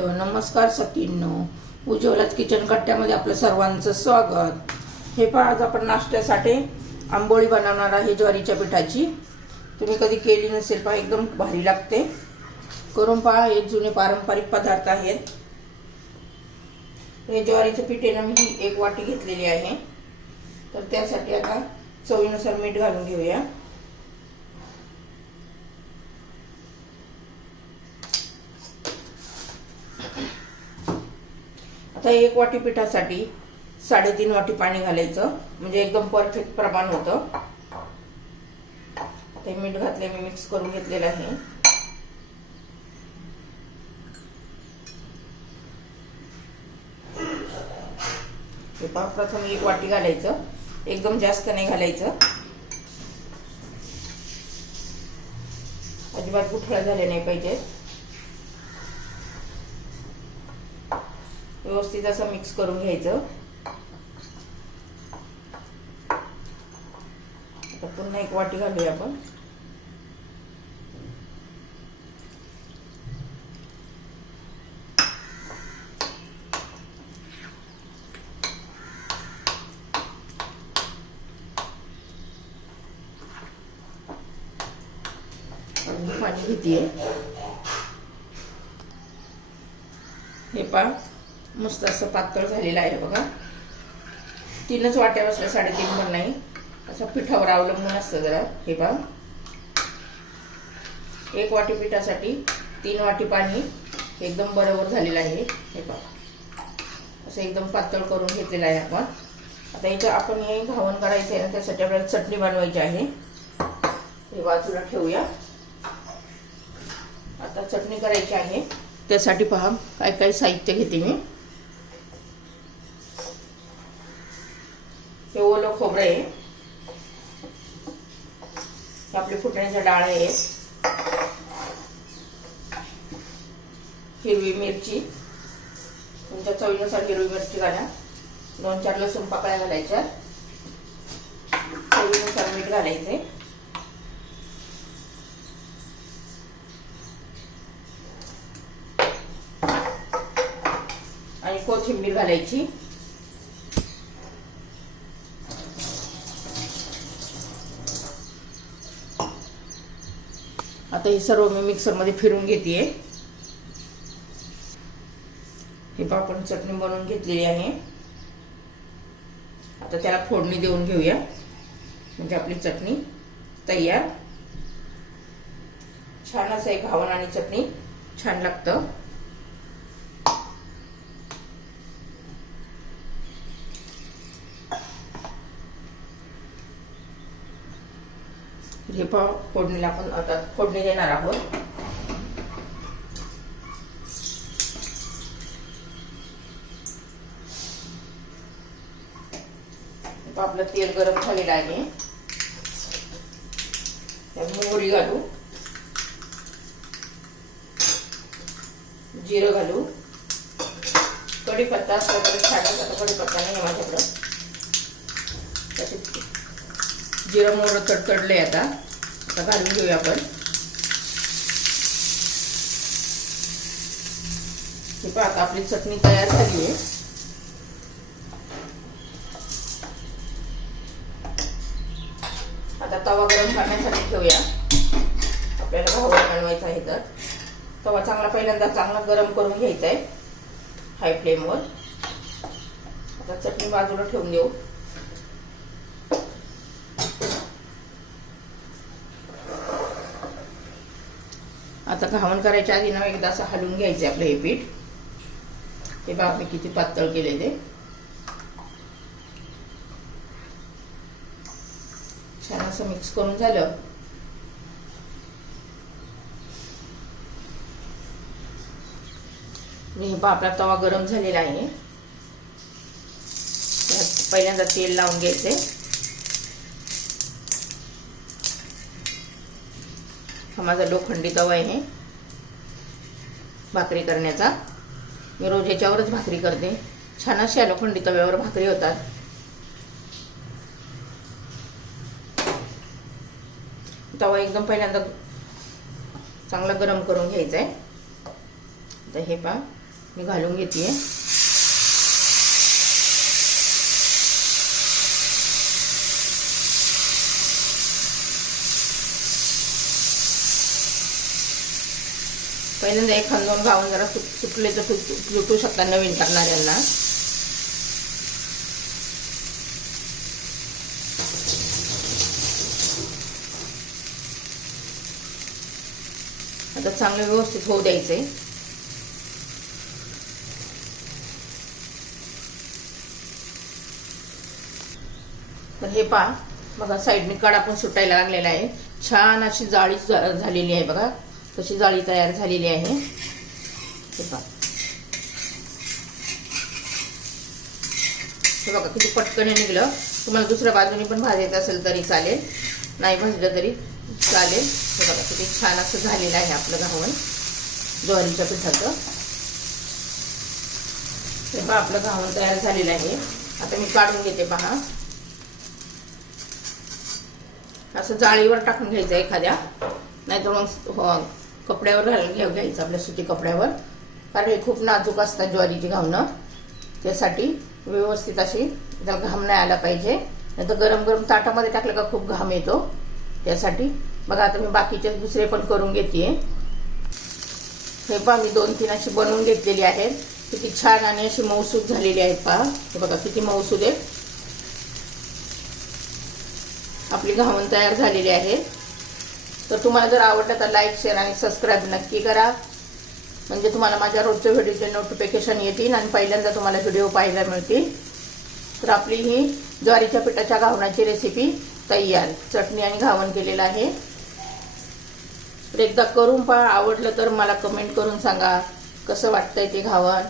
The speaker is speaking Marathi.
हॅलो नमस्कार सखींनो उज्ज्वलाच किचन कट्ट्यामध्ये आपलं सर्वांचं स्वागत. हे पहा आज आपण नाश्त्यासाठी आंबोळी बनवणार आहे ज्वारीच्या पिठाची. तुम्ही कधी केली नसेल पहा एकदम भारी लागते. करून पहा हे जुने पारंपरिक पदार्थ आहेत. हे ज्वारीचं पीठ आहे ना मी ही एक वाटी घेतलेली आहे. तर त्यासाठी आता चवीनुसार मीठ घालून घेऊया. आता एक वाटी पिठासाठी साडेतीन वाटी पाणी घालायचं. म्हणजे एकदम परफेक्ट प्रमाण होतं. ते मीठ घातले मी मिक्स करून घेतलेलं आहे. ते पहा प्रथम एक वाटी घालायचं. एकदम जास्त नाही घालायचं. अजिबात गुठळा झाले नाही पाहिजे. व्यवस्थित असं मिक्स करून घ्यायचं. आता पुन्हा एक वाटी घालूया आपण. आणि पाणी घेते हे पा मस्त असं पातळ झालेलं आहे बघा. तीनच वाट्या बसल्या साडेतीन पण नाही. असं पिठावर अवलंबून असतं जरा हे पा एक वाटी पिठासाठी तीन वाटी पाणी एकदम बरोबर झालेलं आहे हे पा असं एकदम पातळ करून घेतलेलं आहे आपण. आता इथं आपण हे घावण करायचं आहे ना त्यासाठी आपल्याला चटणी बनवायची आहे. हे बाजूला ठेवूया. आता चटणी करायची आहे. त्यासाठी पहा काय काय साहित्य घेते मी हे ओलं खोबरं आहे हे आपले डाळ आहे. हिरवी मिरची. तुमच्या चवीनुसार हिरवी मिरची घाला. दोन चार लसूण पाकळ्या घालायच्या. चवीनुसार मीठ घालायचे. आणि कोथिंबीर घालायची. आता हे सर्व मी मिक्सरमध्ये फिरून घेते हे पापड आपण चटणी बनवून घेतलेली आहे. आता त्याला फोडणी देऊन घेऊया. म्हणजे आपली चटणी तयार. छान असं एक घावण आणि चटणी छान लागतं. हे फोडणीला आपण आता फोडणी देणार आहोत. आपलं तेल गरम झालेलं आहे. मोहरी घालू. जिरं घालू. कढीपत्ता असला तरी छान आता कढीपत्ता नाही माझ्याकडं. जिरं मोहरं तडतडले आता. आता घालून घेऊया आपण. हे पहा आता आपली चटणी तयार झाली आहे. आता तवा गरम करण्यासाठी ठेवूया. आपल्याला भावड बनवायचा आहे तर. तवा चांगला पहिल्यांदा चांगला गरम करून घ्यायचा आहे. हाय फ्लेमवर आता चटणी बाजूला ठेवून देऊ. आता घावण करायच्या आधी ना एकदा असं हलवून घ्यायचे आपलं हे पीठ. हे बापरे किती पातळ केले ते. छान असं मिक्स करून झालं. हे आपला तवा गरम झालेला आहे. पहिल्यांदा तेल लावून घ्यायचे हा माझा लोखंडी तवा आहे. भाकरी करण्याचा. मी रोज याच्यावरच भाकरी करते. छान अशा लोखंडी तव्यावर भाकरी होतात. तवा एकदम पहिल्यांदा चांगला गरम करून घ्यायचा आहे. आता हे पहा मी घालून घेते पहिल्यांदा एक खांदून घालून जरा सुट सुटले तर सुटू शकता नवीन करणाऱ्यांना. आता चांगलं व्यवस्थित होऊ द्यायचंय. तर हे पहा बघा साईडने कडा पण सुटायला लागलेला आहे. छान अशी जाळी झालेली आहे बघा. तशी जाळी तयार झालेली आहे. हे बघा हे बघा किती पटकन निघलं. तुम्हाला दुसऱ्या बाजूने पण भाजायचं असेल तरी चालेल. नाही भाजलं तरी चालेल. हे बघा किती छान असं झालेलं आहे आपलं घावण. ज्वारीच्या पिठाचं. हे पहा आपलं घावण तयार झालेलं आहे. आता मी काढून घेते पहा. असं जाळीवर टाकून घ्यायचं एखाद्या. नाहीतर मग हो. कपड्यावर घालून घ्या घ्यायचं आपल्या सुती कपड्यावर. कारण हे खूप नाजूक असतात ज्वारीची घावणं. त्यासाठी व्यवस्थित अशी त्याला घाम नाही आला पाहिजे. नाही तर गरम गरम ताटामध्ये टाकलं का खूप घाम येतो. त्यासाठी बघा आता मी बाकीचे दुसरे पण करून घेते. हे पहा मी दोन तीन अशी बनवून घेतलेली आहेत. किती छान आणि अशी मौसूद झालेली आहेत पहा. हे बघा किती मौसूद आहेत. आपली घावण तयार झालेली आहे. तर तुम्हाला जर आवडलं तर लाईक शेअर आणि सबस्क्राईब नक्की करा. म्हणजे तुम्हाला माझ्या रोजच्या व्हिडिओचे नोटिफिकेशन येतील आणि पहिल्यांदा तुम्हाला व्हिडिओ पाहायला मिळतील. तर आपली ही ज्वारीच्या पिठाच्या घावणाची रेसिपी तयार चटणी आणि घावण केलेलं आहे. तर एकदा करून पहा आवडलं तर मला कमेंट करून सांगा कसं वाटतंय ते घावण